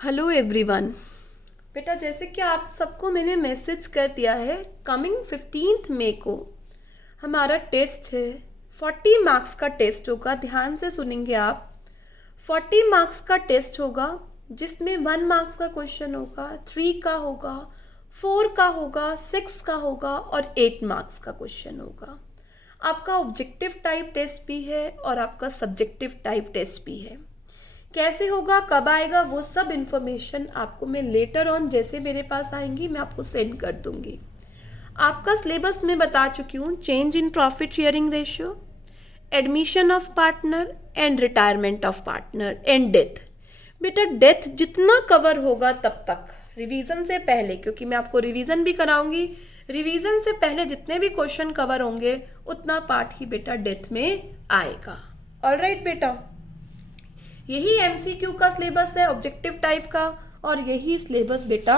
Hello everyone. बेटा, जैसे कि आप सबको मैंने मैसेज कर दिया है, कमिंग 15 मई को हमारा टेस्ट है। 40 मार्क्स का टेस्ट होगा। ध्यान से सुनेंगे आप। 40 मार्क्स का टेस्ट होगा जिसमें 1 मार्क्स का क्वेश्चन होगा, 3 का होगा, 4 का होगा, 6 का होगा और 8 मार्क्स का क्वेश्चन होगा। आपका ऑब्जेक्टिव टाइप टेस्ट भी है और आपका सब्जेक्टिव टाइप टेस्ट भी है। कैसे होगा, कब आएगा, वो सब इन्फॉर्मेशन आपको मैं लेटर ऑन जैसे मेरे पास आएंगी मैं आपको सेंड कर दूंगी। आपका सिलेबस मैं बता चुकी हूँ। Change in profit sharing ratio, admission of partner and retirement of partner and death. बेटा, डेथ जितना कवर होगा तब तक रिवीजन से पहले, क्योंकि मैं आपको रिवीजन भी कराऊंगी, रिवीजन से पहले जितने भी क्वेश्चन कवर होंगे उतना पार्ट ही बेटा डेथ में आएगा। ऑलराइट बेटा, यही एमसीक्यू का सिलेबस है ऑब्जेक्टिव टाइप का और यही सिलेबस बेटा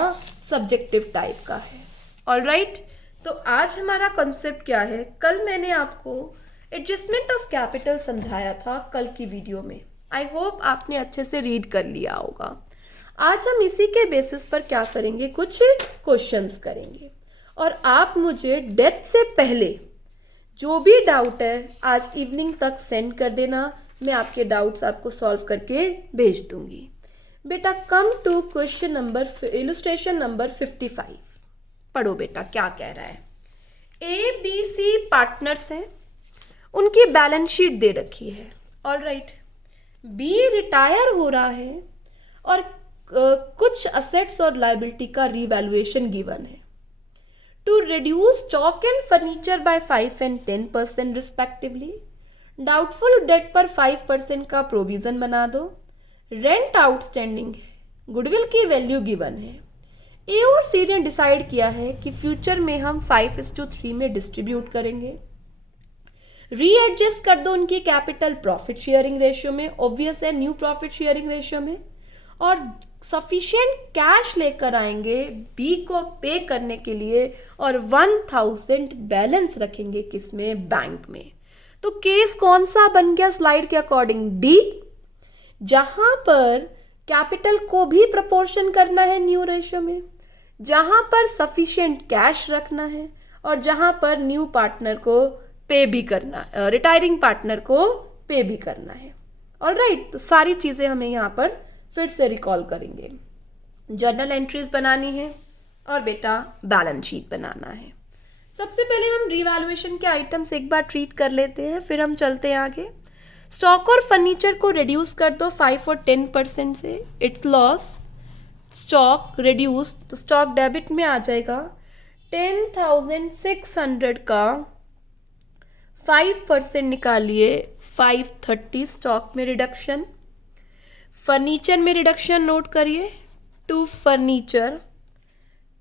सब्जेक्टिव टाइप का है। ऑलराइट, तो आज हमारा कॉन्सेप्ट क्या है? कल मैंने आपको एडजस्टमेंट ऑफ कैपिटल समझाया था कल की वीडियो में। आई होप आपने अच्छे से रीड कर लिया होगा। आज हम इसी के बेसिस पर क्या करेंगे, कुछ क्वेश्चंस करेंगे और आप मुझे डेथ से पहले जो भी डाउट है आज इवनिंग तक सेंड कर देना। मैं आपके डाउट्स आपको सॉल्व करके भेज दूंगी। बेटा, come to question number illustration number 55। पढ़ो बेटा क्या कह रहा है। ए बी सी पार्टनर्स हैं, उनकी बैलेंस शीट दे रखी है। ऑलराइट, बी रिटायर हो रहा है और कुछ असेट्स और लायबिलिटी का रीवैल्यूएशन गिवन है। To reduce stock and furniture by 5 and 10% respectively, doubtful debt पर 5% का प्रोविजन बना दो। रेंट आउटस्टैंडिंग है, गुडविल की वैल्यू गिवन है। ए और सी ने डिसाइड किया है कि फ्यूचर में हम 5:3 में डिस्ट्रीब्यूट करेंगे। रीएडजस्ट कर दो उनकी कैपिटल प्रॉफिट शेयरिंग रेशियो में, ऑब्वियस है न्यू प्रॉफिट शेयरिंग रेशियो में, और सफिशिएंट कैश लेकर आएंगे बी को पे करने के लिए और 1000 बैलेंस रखेंगे किसमें, बैंक में। तो केस कौन सा बन गया स्लाइड के अकॉर्डिंग? डी, जहां पर कैपिटल को भी प्रपोर्शन करना है न्यू रेशियो में, जहां पर सफिशिएंट कैश रखना है और जहां पर न्यू पार्टनर को पे भी करना, रिटायरिंग पार्टनर को पे भी करना है। ऑलराइट, तो सारी चीजें हमें यहाँ पर फिर से रिकॉल करेंगे। जर्नल एंट्रीज बनानी है और बेटा बैलेंस शीट बनाना है। सबसे पहले हम रिवैल्यूएशन के आइटम्स एक बार ट्रीट कर लेते हैं, फिर हम चलते हैं आगे। स्टॉक और फर्नीचर को रिड्यूस कर दो 5 और 10% से, इट्स लॉस। स्टॉक रिड्यूस, तो स्टॉक डेबिट में आ जाएगा। 10,600 का 5% निकालिए, 530 स्टॉक में रिडक्शन। फर्नीचर में रिडक्शन नोट करिए, टू फर्नीचर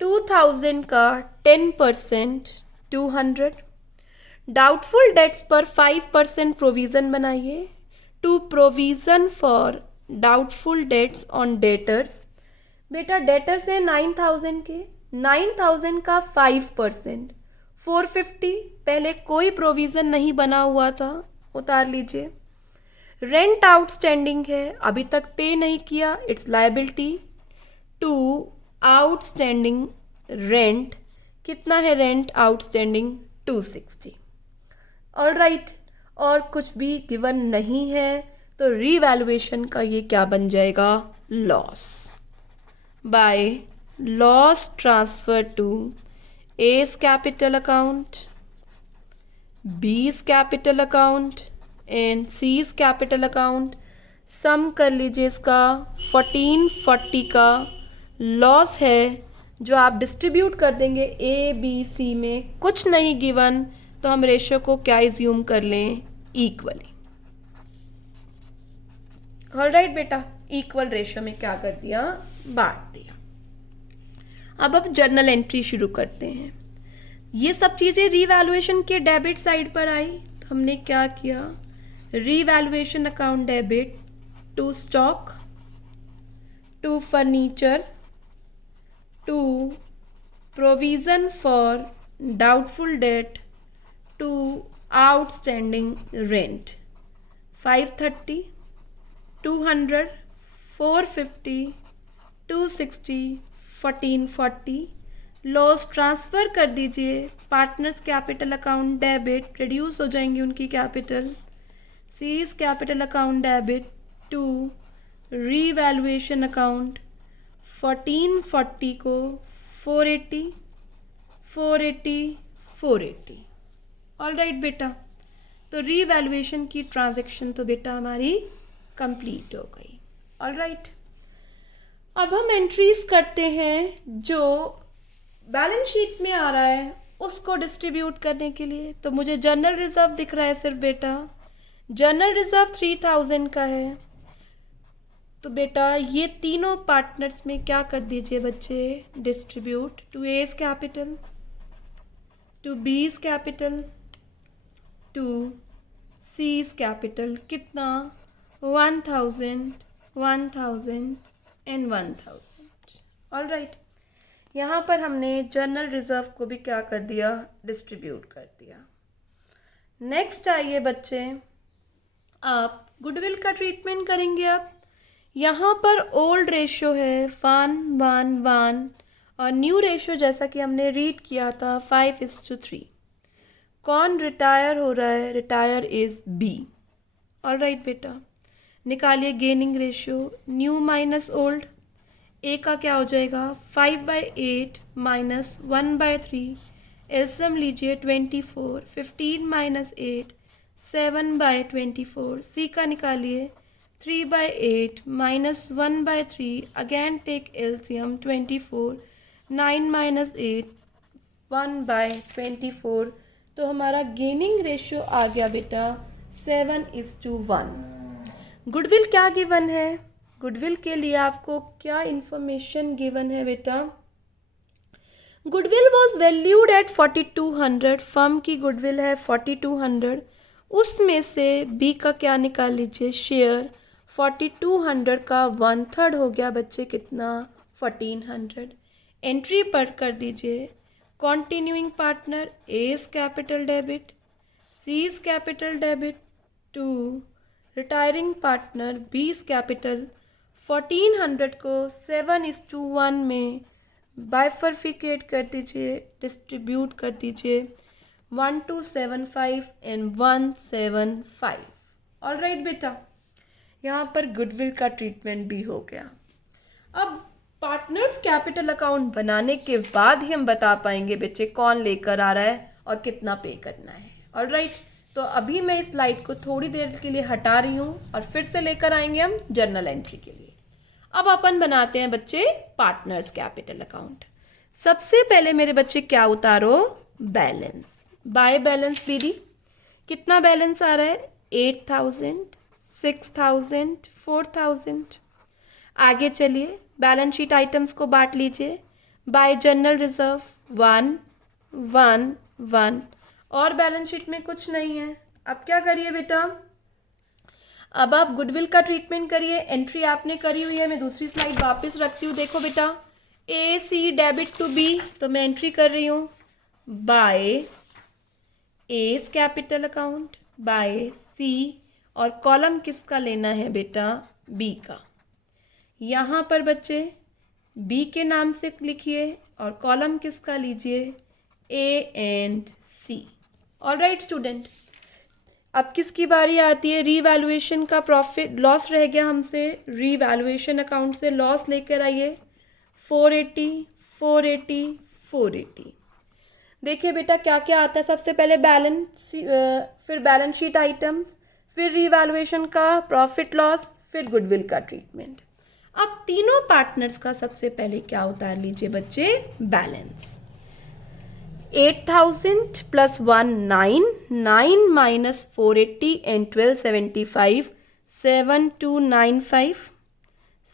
2000 का 10% 200। डाउटफुल डेट्स पर 5% प्रोविजन बनाइए, to provision for doubtful debts on debtors. बेटा डेटर्स है 9000 के, 9000 का 5% 450, पहले कोई प्रोविजन नहीं बना हुआ था, उतार लीजिए। रेंट आउटस्टैंडिंग है, अभी तक पे नहीं किया, it's liability. To outstanding rent, कितना है रेंट आउटस्टैंडिंग? 260। ऑलराइट, और कुछ भी गिवन नहीं है तो रीवैल्यूएशन का ये क्या बन जाएगा? Loss. By loss transfer to A's capital account, B's capital account and C's capital account. Sum कर लीजिए इसका, 1440 का लॉस है जो आप डिस्ट्रीब्यूट कर देंगे ए बी सी में। कुछ नहीं गिवन तो हम रेशियो को क्या इज्यूम कर लें? इक्वली। ऑलराइट बेटा, इक्वल रेशियो में क्या कर दिया? बांट दिया। अब जर्नल एंट्री शुरू करते हैं। ये सब चीजें रीवैल्यूएशन के डेबिट साइड पर आई तो हमने क्या किया? Revaluation account debit to stock, to furniture, to provision for doubtful debt, to outstanding rent. 530, 200, 450, 260, 1440। Loss transfer कर दीजिए partners capital account debit, reduce हो जाएंगी उनकी capital. C's capital account debit to revaluation account 1440 को 480, 480, 480। ऑल राइट बेटा, तो revaluation की transaction तो बेटा हमारी कंप्लीट हो गई। ऑल राइट, अब हम एंट्रीज करते हैं जो बैलेंस शीट में आ रहा है उसको डिस्ट्रीब्यूट करने के लिए। तो मुझे जनरल रिजर्व दिख रहा है सिर्फ बेटा, जनरल रिजर्व 3000 का है। तो बेटा ये तीनों पार्टनर्स में क्या कर दीजिए बच्चे, distribute to A's capital, to B's capital, to C's capital. कितना, 1000, 1000 एंड 1000। ऑल राइट, यहाँ पर हमने जनरल रिजर्व को भी क्या कर दिया, डिस्ट्रीब्यूट कर दिया। नेक्स्ट आइए बच्चे, आप गुडविल का ट्रीटमेंट करेंगे। अब यहाँ पर ओल्ड रेशो है 1, 1, 1 और न्यू रेशो जैसा कि हमने रीड किया था 5:3। कौन रिटायर हो रहा है, retire is B. All right बेटा, निकालिए gaining ratio, new minus old. A का क्या हो जाएगा, 5/8 माइनस 1/3। एलसीएम लीजिए 24, 15 माइनस 8 7/24। सी का निकालिए 3/8 minus 1/3, again take LCM 24, 9 minus 8 1/24। तो हमारा गेनिंग रेशियो आ गया बेटा 7:1। गुडविल क्या गिवन है, गुडविल के लिए आपको क्या इंफॉर्मेशन गिवन है बेटा, goodwill was valued at 4200। Firm की गुडविल है 4200, उसमें से बी का क्या निकाल लीजिए, शेयर। 4200 का 1/3 हो गया बच्चे कितना, 1400। एंट्री पर कर दीजिए, continuing partner A's capital debit, C's capital debit to retiring partner B's capital. 1400 को 7:1 में बाइफर्फिकेट कर दीजिए, डिस्ट्रीब्यूट कर दीजिए 1275 एंड 175। ऑल राइट बेटा, यहाँ पर गुडविल का ट्रीटमेंट भी हो गया। अब पार्टनर्स कैपिटल अकाउंट बनाने के बाद ही हम बता पाएंगे बच्चे कौन लेकर आ रहा है और कितना पे करना है। ऑल राइट, तो अभी मैं इस स्लाइड को थोड़ी देर के लिए हटा रही हूँ और फिर से लेकर आएंगे हम जर्नल एंट्री के लिए। अब अपन बनाते हैं बच्चे पार्टनर्स कैपिटल अकाउंट। सबसे पहले मेरे बच्चे क्या उतारो, बैलेंस। बाय बैलेंस बीडी, कितना बैलेंस आ रहा है, 8000, 6000, 4000। आगे चलिए, बैलेंस शीट आइटम्स को बांट लीजिए। बाय जनरल रिजर्व 1, 1, 1 और बैलेंस शीट में कुछ नहीं है। अब क्या करिए बेटा, अब आप गुडविल का ट्रीटमेंट करिए। एंट्री आपने करी हुई है, मैं दूसरी स्लाइड वापस रखती हूँ। देखो बेटा, A C debit to B, तो मैं एंट्री कर रही हूँ by A's capital account, by C, और कॉलम किसका लेना है बेटा, बी का। यहाँ पर बच्चे बी के नाम से लिखिए और कॉलम किसका लीजिए, A and C. All right student, अब किसकी बारी आती है, रीवैल्यूएशन का प्रॉफिट लॉस रह गया हमसे, रीवैल्यूएशन अकाउंट से लॉस लेकर आइए 480, 480, 480। देखिए बेटा क्या क्या आता है, सबसे पहले बैलेंस, फिर बैलेंस शीट आइटम्स, फिर रीवैल्यूएशन का प्रॉफिट लॉस, फिर गुडविल का ट्रीटमेंट। अब तीनों पार्टनर्स का सबसे पहले क्या उतार लीजिए बच्चे, बैलेंस। 8000 प्लस 1 9, 9 माइनस 480 एंड 1275, 7295,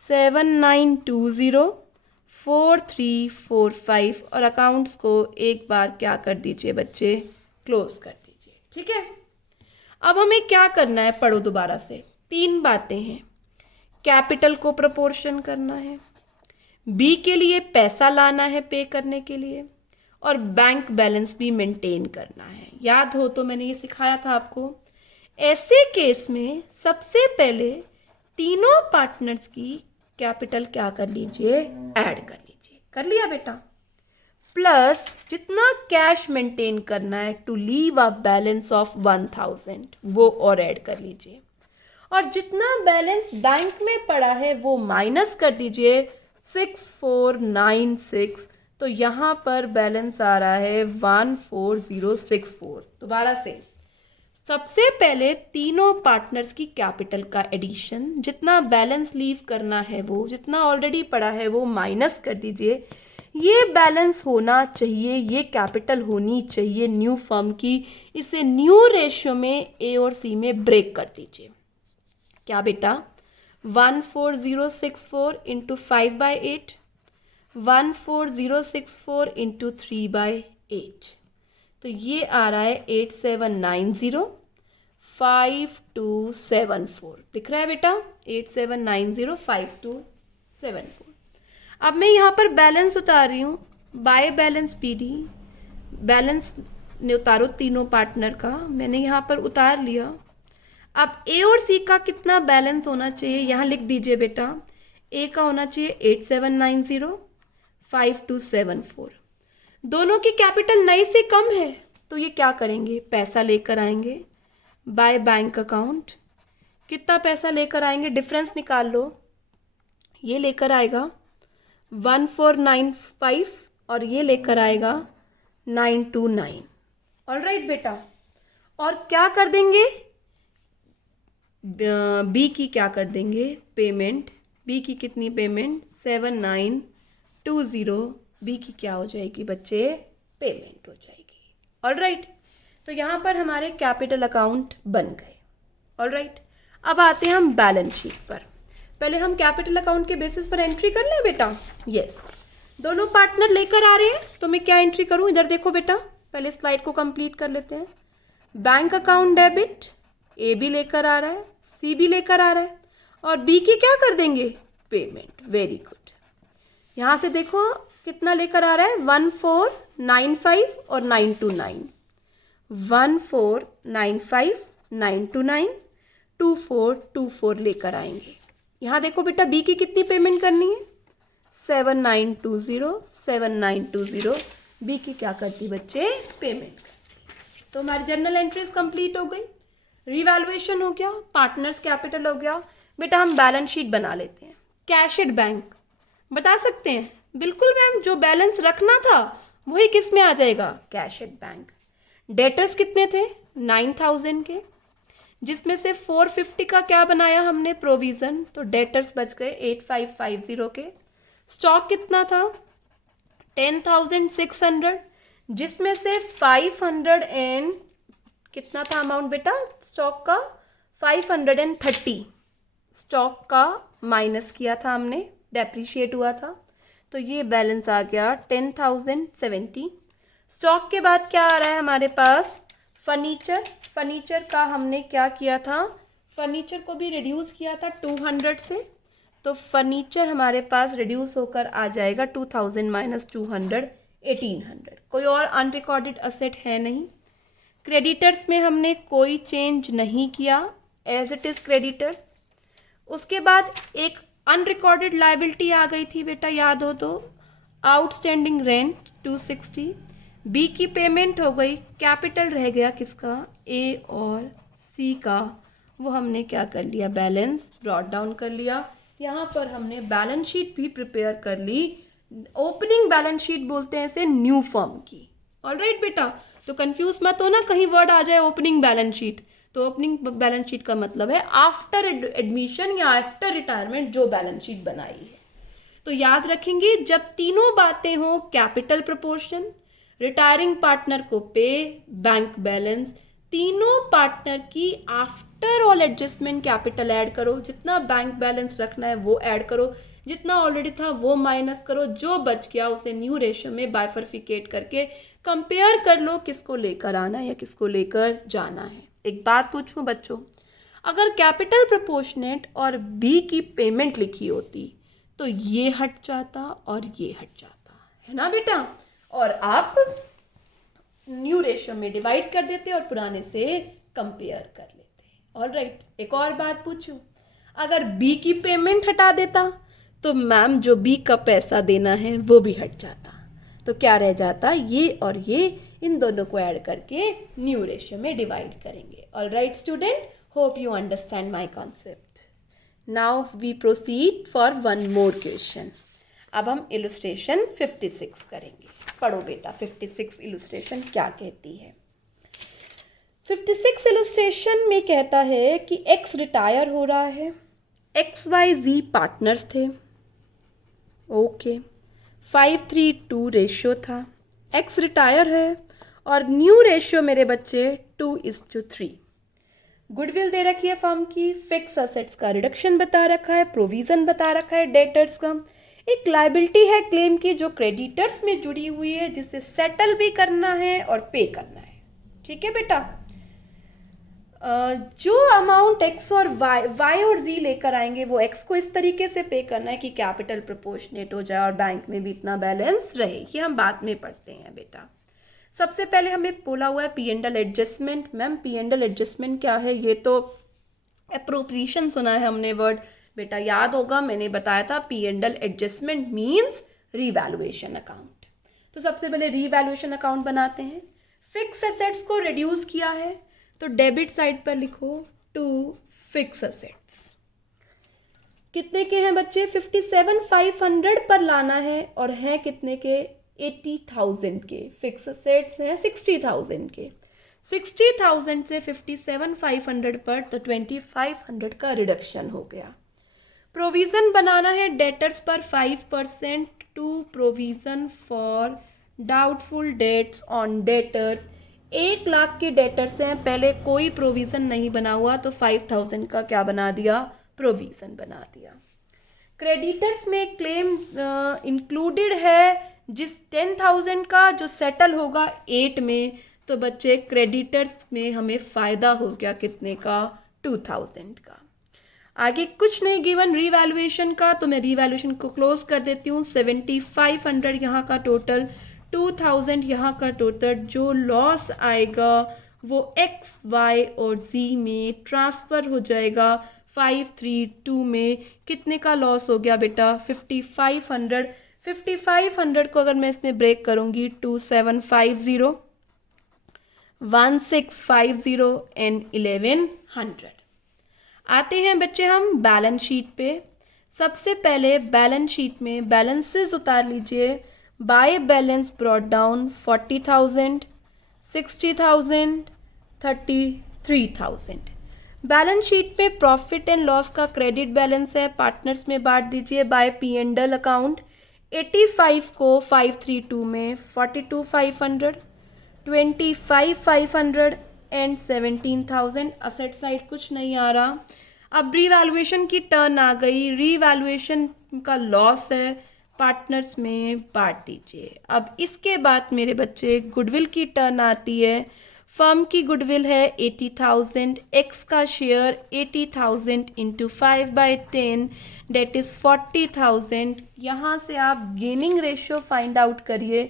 7920, 4345 और अकाउंट्स को एक बार क्या कर दीजिए बच्चे, क्लोज कर दीजिए। ठीक है, अब हमें क्या करना है, पढ़ो दोबारा से। 3 बातें हैं, कैपिटल को प्रोपोर्शन करना है, बी के लिए पैसा लाना है पे करने के लिए, और बैंक बैलेंस भी मेंटेन करना है। याद हो तो मैंने ये सिखाया था आपको। ऐसे केस में सबसे पहले तीनों पार्टनर्स की कैपिटल क्या कर लीजिए, ऐड कर लीजिए। कर लिया बेटा। प्लस जितना कैश मेंटेन करना है to leave a balance of 1000 वो और ऐड कर लीजिए। और जितना बैलेंस बैंक में पड़ा है वो माइनस कर दीजिए 6496। तो यहाँ पर बैलेंस आ रहा है 14064। दोबारा से सबसे पहले तीनों पार्टनर्स की कैपिटल का एडिशन, जितना बैलेंस लीव करना है वो, जितना ऑलरेडी पड़ा है वो माइनस कर दीजिए। ये बैलेंस होना चाहिए, ये कैपिटल होनी चाहिए न्यू फर्म की। इसे न्यू रेशियो में ए और सी में ब्रेक कर दीजिए। क्या बेटा, 14064 इंटू 5/8, 14064 इंटू 3/8। तो ये आ रहा है 8790 5274। दिख रहा है बेटा, 8790 5274। अब मैं यहाँ पर बैलेंस उतार रही हूँ, बाय बैलेंस पीडी। बैलेंस ने उतारो तीनों पार्टनर का, मैंने यहाँ पर उतार लिया। अब ए और सी का कितना बैलेंस होना चाहिए यहाँ लिख दीजिए बेटा। ए का होना चाहिए 8790 5274। दोनों की कैपिटल नई से कम है तो ये क्या करेंगे, पैसा लेकर आएंगे बाय बैंक अकाउंट। कितना पैसा लेकर आएंगे, डिफरेंस निकाल लो। ये लेकर आएगा 1495 और ये लेकर आएगा 929। ऑलराइट बेटा। और क्या कर देंगे, बी की क्या कर देंगे पेमेंट। बी की कितनी पेमेंट, 7920। बी की क्या हो जाएगी बच्चे, पेमेंट हो जाएगी। ऑलराइट। तो यहाँ पर हमारे कैपिटल अकाउंट बन गए। ऑलराइट। अब आते हैं हम बैलेंस शीट पर। पहले हम कैपिटल अकाउंट के बेसिस पर एंट्री कर लें बेटा। यस, दोनों पार्टनर लेकर आ रहे हैं तो मैं क्या एंट्री करूँ, इधर देखो बेटा। पहले स्लाइड को कंप्लीट कर लेते हैं। बैंक अकाउंट डेबिट, ए भी लेकर आ रहा है, सी भी लेकर आ रहा है, और बी की क्या कर देंगे, पेमेंट। Very good. यहाँ से देखो कितना लेकर आ रहा है, 1495 और 929। 1495 929 2424 लेकर आएंगे। यहाँ देखो बेटा बी की कितनी पेमेंट करनी है, 7920 7920। बी की क्या करती बच्चे, पेमेंट करती। तो हमारी जर्नल एंट्रीज कंप्लीट हो गई, रिवैल्यूएशन हो गया, पार्टनर्स कैपिटल हो गया। बेटा हम बैलेंस शीट बना लेते हैं। कैश एट बैंक बता सकते हैं, बिल्कुल मैम, जो बैलेंस रखना था वही किस में आ जाएगा, कैश एट बैंक। डेटर्स कितने थे, 9000 के, जिसमें से 450 का क्या बनाया हमने, प्रोविजन। तो डेटर्स बच गए 8550 के। स्टॉक कितना था, 10,600, जिसमें से 500 एंड कितना था अमाउंट बेटा स्टॉक का, 530 स्टॉक का माइनस किया था हमने, डेप्रीशिएट हुआ था। तो ये बैलेंस आ गया 10,070। स्टॉक के बाद क्या आ रहा है हमारे पास, फर्नीचर। फर्नीचर का हमने क्या किया था, फर्नीचर को भी रिड्यूस किया था 200 से। तो फर्नीचर हमारे पास रिड्यूस होकर आ जाएगा 2000 माइनस 200 1800। कोई और अनरिकॉर्डेड असेट है नहीं। क्रेडिटर्स में हमने कोई चेंज नहीं किया, एज इट इज़ क्रेडिटर्स। उसके बाद एक अनरिकॉर्डेड लायबिलिटी आ गई थी बेटा, याद हो तो, आउटस्टैंडिंग रेंट 260। बी की पेमेंट हो गई, कैपिटल रह गया किसका, ए और सी का। वो हमने क्या कर लिया, बैलेंस ब्रॉट डाउन कर लिया। यहाँ पर हमने बैलेंस शीट भी प्रिपेयर कर ली। ओपनिंग बैलेंस शीट बोलते हैं इसे न्यू फर्म की। ऑलराइट बेटा, तो कंफ्यूज मत हो ना, कहीं वर्ड आ जाए ओपनिंग बैलेंस शीट। तो ओपनिंग बैलेंस शीट का मतलब है आफ्टर एडमिशन या आफ्टर रिटायरमेंट जो बैलेंस शीट बनाई है। तो याद रखेंगे जब तीनों बातें हो, कैपिटल प्रोपोर्शन, रिटायरिंग पार्टनर को पे, बैंक बैलेंस, तीनों पार्टनर की after all adjustment capital add करो। जितना बैंक बैलेंस रखना है वो ऐड करो, जितना ऑलरेडी था वो माइनस करो, जो बच गया उसे न्यू रेशियो में बाइफरफिकेट करके कंपेयर कर लो किसको लेकर आना है या किसको लेकर जाना है। एक बात पूछूं बच्चों, अगर कैपिटल प्रोपोर्शनेट और बी की पेमेंट लिखी होती तो ये हट जाता और ये हट जाता, है ना बेटा, और आप न्यू रेशियो में डिवाइड कर देते और पुराने से कंपेयर कर लेते। ऑलराइट, एक और बात पूछूं, अगर बी की पेमेंट हटा देता तो मैम जो बी का पैसा देना है वो भी हट जाता। तो क्या रह जाता, ये और ये, इन दोनों को ऐड करके न्यू रेशियो में डिवाइड करेंगे। All right student, hope you understand my concept. Now we proceed for one more question. अब हम इलुस्ट्रेशन 56 करेंगे। पढ़ो बेटा 56 इलुस्ट्रेशन क्या कहती है। 56 इलुस्ट्रेशन में कहता है कि एक्स रिटायर हो रहा है, XYZ पार्टनर्स थे, ओके 5:3:2 रेशियो था, एक्स रिटायर है और न्यू रेशियो मेरे बच्चे 2:3। गुडविल दे रखी है फर्म की, फिक्स असेट्स का रिडक्शन बता रखा है, प्रोविजन बता रखा है डेटर्स का, एक लाइबिलिटी है क्लेम की जो क्रेडिटर्स में जुड़ी हुई है जिसे सेटल भी करना है और पे करना है। ठीक है बेटा, जो अमाउंट एक्स और वाई और जी लेकर आएंगे वो एक्स को इस तरीके से पे करना है कि कैपिटल प्रोपोर्शनेट हो जाए और बैंक में भी इतना बैलेंस रहे। ये हम बाद में पढ़ते हैं बेटा। सबसे पहले हमें बोला हुआ है P and L adjustment. Ma'am P and L adjustment क्या है? ये तो अप्रोप्रिएशन सुना है हमने वर्ड बेटा, याद होगा मैंने बताया था P and L adjustment means revaluation account. तो सबसे पहले रीवैल्यूएशन अकाउंट बनाते हैं। फिक्स एसेट्स को रिड्यूस किया है तो डेबिट साइड पर लिखो टू फिक्स एसेट्स। कितने के हैं बच्चे? 57,500 पर लाना है और हैं कितने के? 80,000 के। फिक्स एसेट्स हैं 60,000 के। 60,000 से 57,500 पर तो 2,500 का रिडक्शन हो गया। प्रोविज़न बनाना है डेटर्स पर 5% to provision for doubtful debts on debtors. 1 lakh के डेटर्स हैं, पहले कोई प्रोविज़न नहीं बना हुआ तो 5,000 का क्या बना दिया? प्रोविज़न बना दिया। क्रेडिटर्स में क्लेम इंक्लूडेड है जिस 10,000 का जो सेटल होगा 8 में, तो बच्चे क्रेडिटर्स में हमें फ़ायदा हो गया कितने का? 2,000 का। आगे कुछ नहीं गिवन रीवैल्यूएशन का, तो मैं रीवैल्यूएशन को क्लोज कर देती हूँ। 7,500 यहाँ का टोटल, 2,000 यहाँ का टोटल। जो लॉस आएगा वो एक्स वाई और जी में ट्रांसफ़र हो जाएगा 532 में। कितने का लॉस हो गया बेटा? 5,500। 5,500 को अगर मैं इसमें ब्रेक करूँगी 2,750, 1,650 एंड 1,100। आते हैं बच्चे हम बैलेंस शीट पे। सबसे पहले बैलेंस शीट में बैलेंसेस उतार लीजिए। By balance brought down 40,000, 60,000, 33,000। Balance sheet में प्रॉफिट एंड लॉस का क्रेडिट बैलेंस है, पार्टनर्स में बांट दीजिए by P and L account. 85 को 532 में 42,500, 25,500 एंड 17,000। असेट साइड कुछ नहीं आ रहा। अब रीवैल्यूएशन की टर्न आ गई। रीवैल्यूएशन का लॉस है, पार्टनर्स में बांट दीजिए। अब इसके बाद मेरे बच्चे गुडविल की टर्न आती है। फर्म की गुडविल है 80,000, एक्स का शेयर 80,000 इंटू 5/10 डेट इज़ 40,000। यहाँ से आप गेनिंग रेशियो फाइंड आउट करिए।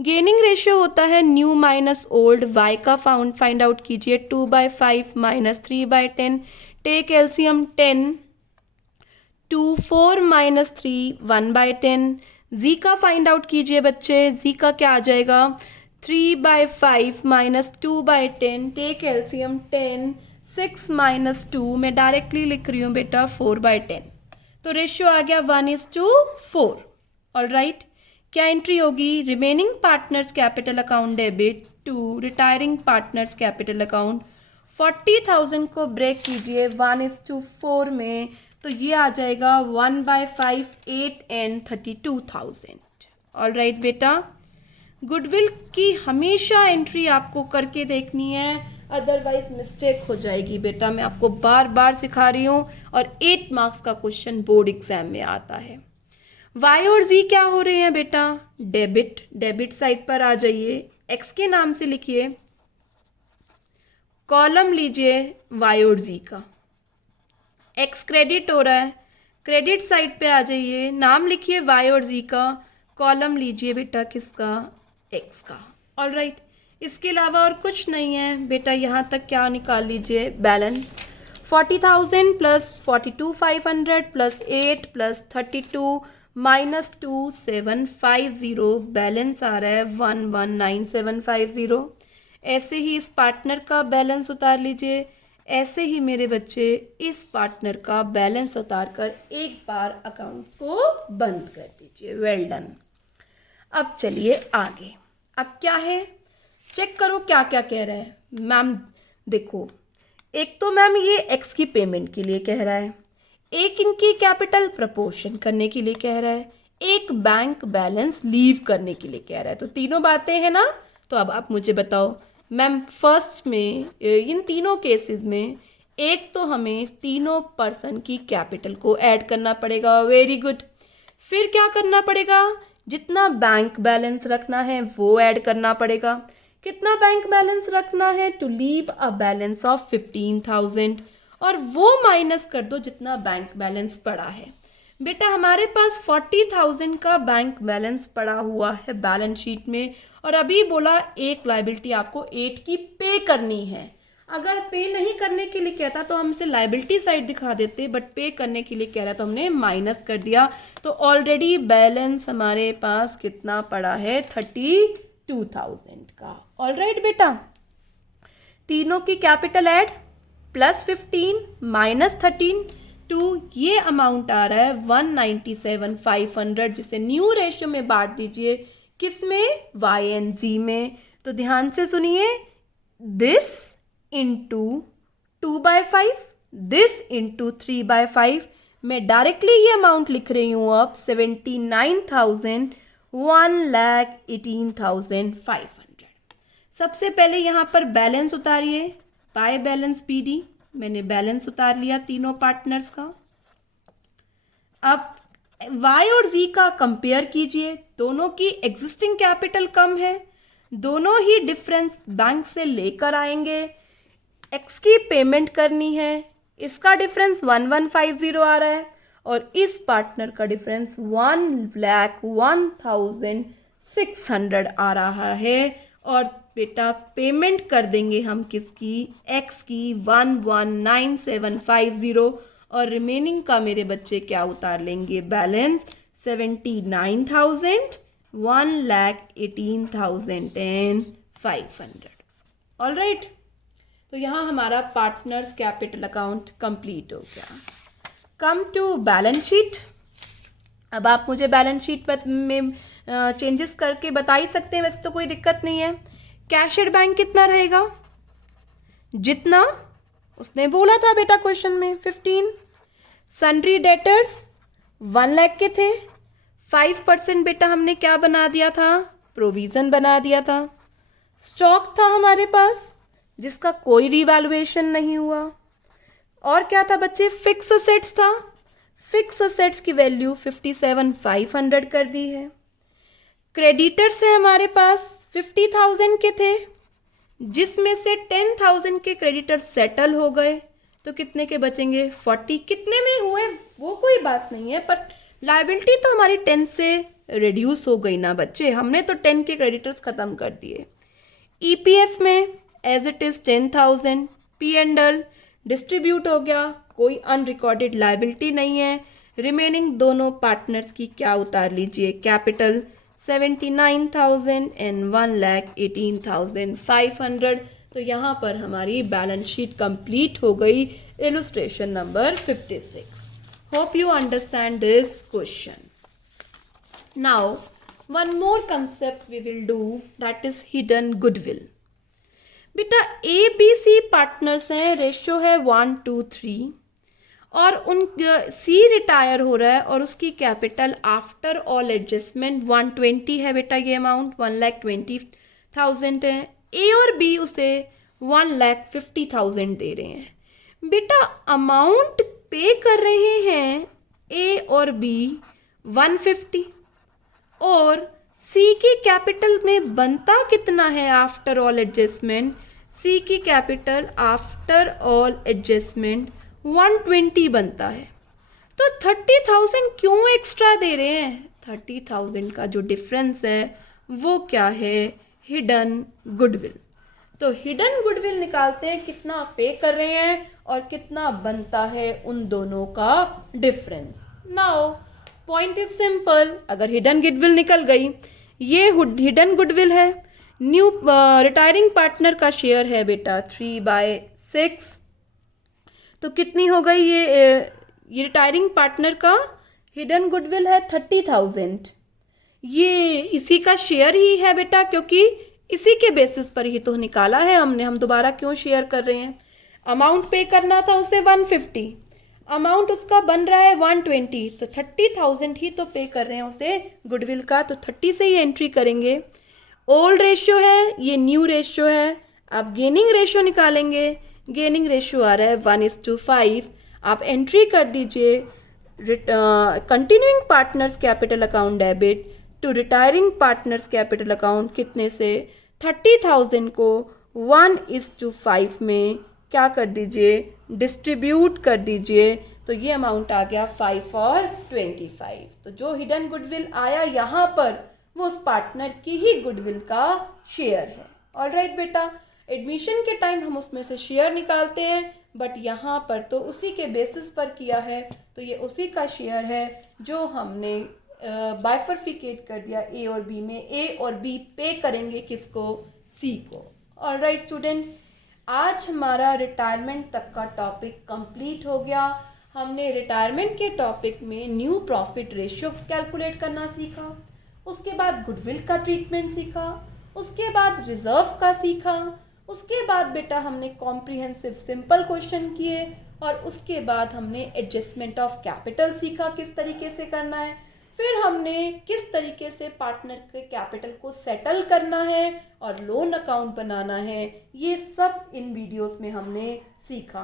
गेनिंग रेशियो होता है न्यू माइनस ओल्ड। वाई का फाइंड आउट कीजिए 2/5 minus 3/10। Take LCM 10, 2 4 minus 3 1/10। G का फाइंड आउट कीजिए बच्चे। जी का क्या आ जाएगा? 3/5 माइनस 2/10। Take LCM 10, 6 minus 2। मैं डायरेक्टली लिख रही हूँ बेटा 4/10। तो रेशियो आ गया 1:4। ऑल राइट, क्या एंट्री होगी? Remaining partners capital account debit to retiring partners capital account. 40,000 को ब्रेक कीजिए 1:4 में, तो ये आ जाएगा 1/5, 8 एंड 32,000। ऑल राइट बेटा, गुडविल की हमेशा एंट्री आपको करके देखनी है, अदरवाइज मिस्टेक हो जाएगी बेटा। मैं आपको बार बार सिखा रही हूँ और 8 मार्क्स का क्वेश्चन बोर्ड एग्जाम में आता है। वाई और जी क्या हो रहे हैं बेटा? डेबिट। डेबिट साइड पर आ जाइए, एक्स के नाम से लिखिए, कॉलम लीजिए वाई और जी का। एक्स क्रेडिट हो रहा है, क्रेडिट साइड पे आ जाइए, नाम लिखिए वाई और जी का, कॉलम लीजिए बेटा किसका? एक्स का। ऑल राइट, इसके अलावा और कुछ नहीं है बेटा। यहाँ तक क्या निकाल लीजिए? Balance. 40,000 plus 42,500 plus 8 plus 32 minus 2,750, balance आ रहा है 119,750। ऐसे ही इस पार्टनर का बैलेंस उतार लीजिए, ऐसे ही मेरे बच्चे इस पार्टनर का बैलेंस उतार कर एक बार अकाउंट्स को बंद कर दीजिए। Well done. अब चलिए आगे। अब क्या है, चेक करो क्या क्या कह रहा है। मैम देखो, एक तो मैम ये एक्स की पेमेंट के लिए कह रहा है, एक इनकी कैपिटल प्रपोर्शन करने के लिए कह रहा है, एक बैंक बैलेंस लीव करने के लिए कह रहा है। तो तीनों बातें हैं ना। तो अब आप मुझे बताओ मैम, फर्स्ट में इन तीनों केसेस में एक तो हमें तीनों पर्सन की कैपिटल को ऐड करना पड़ेगा। Very good. फिर क्या करना पड़ेगा, जितना बैंक बैलेंस रखना है वो ऐड करना पड़ेगा। कितना बैंक बैलेंस रखना है, to leave a balance of 15,000, और वो माइनस कर दो जितना बैंक बैलेंस पड़ा है। बेटा हमारे पास 40,000 का बैंक बैलेंस पड़ा हुआ है बैलेंस शीट में, और अभी बोला एक लायबिलिटी आपको 8 की पे करनी है। अगर पे नहीं करने के लिए कहता तो हम इसे लायबिलिटी साइड दिखा देते, बट पे करने के लिए कह रहा तो हमने माइनस कर दिया। तो ऑलरेडी बैलेंस हमारे पास कितना पड़ा है, 32,000 का। ऑलराइट बेटा, तीनों की कैपिटल ऐड, प्लस 15 माइनस 13 2, ये अमाउंट आ रहा है 197,500, जिसे न्यू रेशियो में बांट दीजिए। किस में, वाई एंड जी में। तो ध्यान से सुनिए, दिस इंटू 2/5, दिस इंटू 3/5। मैं डायरेक्टली ये अमाउंट लिख रही हूँ अब 79,000, 1,18,500। सबसे पहले यहाँ पर बैलेंस उतारिए, बाय बैलेंस पीडी। मैंने बैलेंस उतार लिया तीनों पार्टनर्स का। अब वाई और जी का कंपेयर कीजिए, दोनों की एग्जिस्टिंग कैपिटल कम है, दोनों ही डिफरेंस बैंक से लेकर आएंगे। एक्स की पेमेंट करनी है, इसका डिफरेंस 1150 आ रहा है, और इस पार्टनर का डिफरेंस 1,01,600 आ रहा है। और बेटा पेमेंट कर देंगे हम किसकी, एक्स की 119,750, और रिमेनिंग का मेरे बच्चे क्या उतार लेंगे, बैलेंस 79,000, 1,18,500। ऑलराइट। तो यहाँ हमारा पार्टनर्स कैपिटल अकाउंट कंप्लीट हो गया। Come to balance sheet. अब आप मुझे बैलेंस शीट में चेंजेस करके बता ही सकते हैं, वैसे तो कोई दिक्कत नहीं है। कैशियर बैंक कितना रहेगा, जितना उसने बोला था बेटा क्वेश्चन में, 15। सन्ड्री डेटर्स 1 लाख के थे, 5% बेटा हमने क्या बना दिया था, प्रोविजन बना दिया था। स्टॉक था हमारे पास जिसका कोई रिवैल्यूएशन नहीं हुआ। और क्या था बच्चे, फिक्स असेट्स था, फिक्स असेट्स की वैल्यू 57,500 कर दी है। क्रेडिटर्स है हमारे पास 50,000 के थे, जिसमें से 10,000 के क्रेडिटर सेटल हो गए, तो कितने के बचेंगे, 40। कितने में हुए वो कोई बात नहीं है, पर लायबिलिटी तो हमारी 10 से रिड्यूस हो गई ना बच्चे, हमने तो 10 के क्रेडिटर्स खत्म कर दिए। ईपीएफ में as it is 10,000, P and L distribute हो गया, कोई अनरिकॉर्डेड लायबिलिटी नहीं है। रिमेनिंग दोनों पार्टनर्स की क्या उतार लीजिए, कैपिटल 79,000 एंड 1,18,500। तो यहाँ पर हमारी बैलेंस शीट कंप्लीट हो गई। Illustration number 56। Hope you understand this question. Now one more concept we will do, that is hidden goodwill. बेटा ए बी सी पार्टनर्स हैं, रेशियो है 1:3, और उन सी रिटायर हो रहा है और उसकी कैपिटल आफ्टर ऑल एडजस्टमेंट 120 है बेटा, ये अमाउंट 1,20,000 है। ए और बी उसे 1,50,000 दे रहे हैं। बेटा अमाउंट पे कर रहे हैं ए और बी 150, और सी की कैपिटल में बनता कितना है आफ्टर ऑल एडजस्टमेंट, सी की कैपिटल आफ्टर ऑल एडजस्टमेंट 120 बनता है। तो 30,000 क्यों एक्स्ट्रा दे रहे हैं, 30,000 का जो डिफरेंस है वो क्या है, हिडन गुडविल। तो हिडन गुडविल निकालते हैं, कितना पे कर रहे हैं और कितना बनता है उन दोनों का difference. Now point is simple, अगर हिडन गुडविल निकल गई, ये हिडन गुडविल है, न्यू रिटायरिंग पार्टनर का शेयर है बेटा 3/6, तो कितनी हो गई ये रिटायरिंग पार्टनर का हिडन गुडविल है 30,000। ये इसी का शेयर ही है बेटा, क्योंकि इसी के बेसिस पर ही तो निकाला है हमने, हम दोबारा क्यों शेयर कर रहे हैं। अमाउंट पे करना था उसे 150, अमाउंट उसका बन रहा है 120, तो 30,000 ही तो पे कर रहे हैं उसे गुडविल का, तो 30 से ही एंट्री करेंगे। ओल्ड रेशियो है, ये न्यू रेशियो है। आप गेनिंग रेशियो निकालेंगे, गेनिंग रेशियो आ रहा है 1:5। आप एंट्री कर दीजिए continuing partners capital account debit to retiring partners capital account, कितने से 30,000 को 1:5 में क्या कर दीजिए, डिस्ट्रीब्यूट कर दीजिए, तो ये अमाउंट आ गया 5 और 25। तो जो हिडन गुडविल आया यहाँ पर वो उस पार्टनर की ही गुडविल का शेयर है। ऑलराइट बेटा, एडमिशन के टाइम हम उसमें से शेयर निकालते हैं, बट यहाँ पर तो उसी के बेसिस पर किया है, तो ये उसी का शेयर है जो हमने बाइफरफिकेट कर दिया ए और बी में। ए और बी पे करेंगे किसको, सी को। ऑलराइट स्टूडेंट, आज हमारा रिटायरमेंट तक का टॉपिक कंप्लीट हो गया। हमने रिटायरमेंट के टॉपिक में न्यू प्रॉफिट रेशियो कैलकुलेट करना सीखा, उसके बाद गुडविल का ट्रीटमेंट सीखा, उसके बाद रिजर्व का सीखा, उसके बाद बेटा हमने कॉम्प्रिहेंसिव सिंपल क्वेश्चन किए, और उसके बाद हमने एडजस्टमेंट ऑफ कैपिटल सीखा किस तरीके से करना है। फिर हमने किस तरीके से पार्टनर के कैपिटल को सेटल करना है और लोन अकाउंट बनाना है, ये सब इन वीडियोस में हमने सीखा।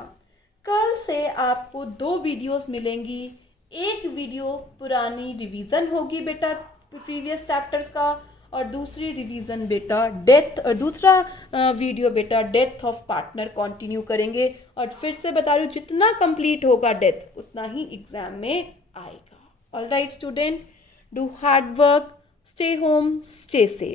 कल से आपको 2 वीडियोस मिलेंगी, एक वीडियो पुरानी रिवीजन होगी बेटा प्रीवियस चैप्टर्स का, और दूसरी रिवीजन बेटा डेथ, और दूसरा वीडियो बेटा डेथ ऑफ पार्टनर कंटिन्यू करेंगे। और फिर से बता रही हूँ, जितना कंप्लीट होगा डेथ उतना ही एग्जाम में आएगा। Alright student, do hard work, stay home, stay safe.